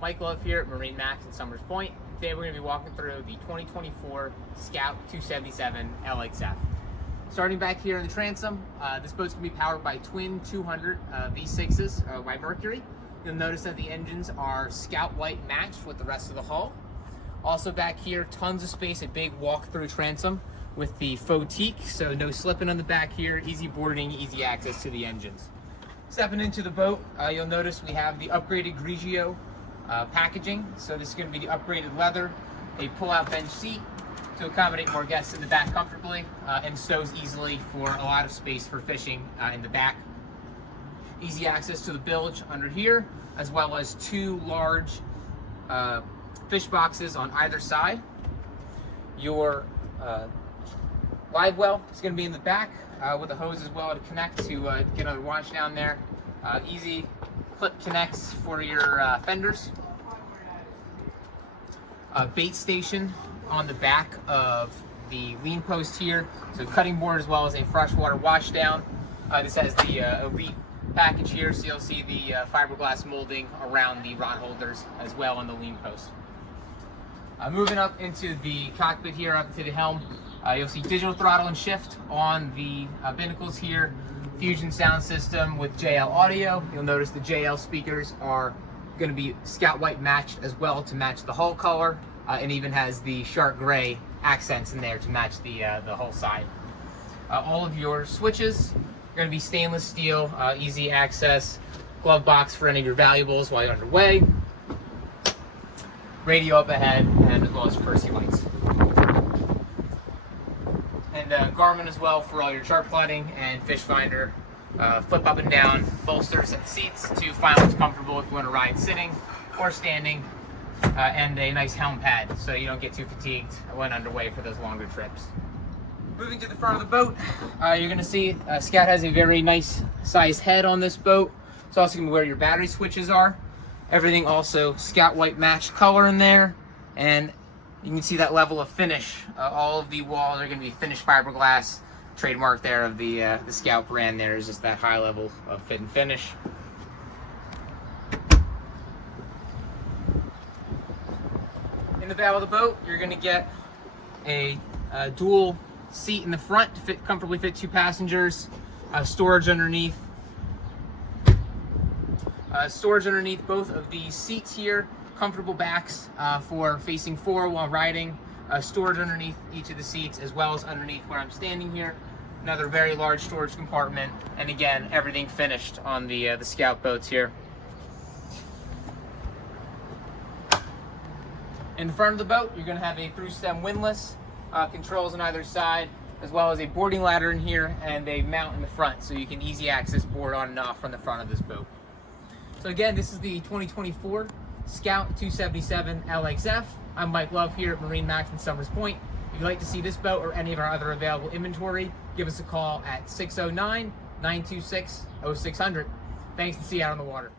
Mike Love here at MarineMax in Summers Point. Today we're going to be walking through the 2024 Scout 277 LXF. Starting back here in the transom, this boat's going to be powered by twin 200 V6s by Mercury. You'll notice that the engines are Scout White matched with the rest of the hull. Also back here, tons of space, a big walk-through transom with the faux teak, so no slipping on the back here, easy boarding, easy access to the engines. Stepping into the boat, you'll notice we have the upgraded Grigio packaging. So this is going to be the upgraded leather, a pull-out bench seat to accommodate more guests in the back comfortably, and stows easily for a lot of space for fishing in the back. Easy access to the bilge under here, as well as two large fish boxes on either side. Your live well is going to be in the back with a hose as well to connect to get another wash down there. Easy clip connects for your fenders. Bait station on the back of the lean post here. So cutting board as well as a freshwater wash down. This has the Elite package here, so you'll see the fiberglass molding around the rod holders as well on the lean post. Moving up into the cockpit here, up to the helm, you'll see digital throttle and shift on the binnacles here. Fusion sound system with JL audio. You'll notice the JL speakers are going to be Scout White matched as well to match the hull color, and even has the shark gray accents in there to match the hull side. All of your switches are going to be stainless steel, easy access, glove box for any of your valuables while you're underway, radio up ahead, and as well as Percy lights. And Garmin as well for all your chart plotting and fish finder. Flip up and down bolsters at the seats to find what's comfortable if you want to ride sitting or standing, and a nice helm pad so you don't get too fatigued when underway for those longer trips. Moving to the front of the boat, you're going to see Scout has a very nice sized head on this boat. It's also going to be where your battery switches are. Everything also Scout White matched color in there, and you can see that level of finish. All of the walls are going to be finished fiberglass. Trademark there of the Scout brand there is just that high level of fit and finish. In the bow of the boat, you're going to get a dual seat in the front to comfortably fit two passengers. Storage underneath. Storage underneath both of the seats here. Comfortable backs for facing forward while riding. Storage underneath each of the seats, as well as underneath where I'm standing here. Another very large storage compartment, and again, everything finished on the Scout boats here. In the front of the boat, you're going to have a through stem windlass, controls on either side, as well as a boarding ladder in here and a mount in the front, so you can easy access board on and off from the front of this boat. So again, this is the 2024 Scout 277 LXF. I'm Mike Love here at MarineMax in Summers Point. If you'd like to see this boat or any of our other available inventory, give us a call at 609-926-0600. Thanks, and see you out on the water.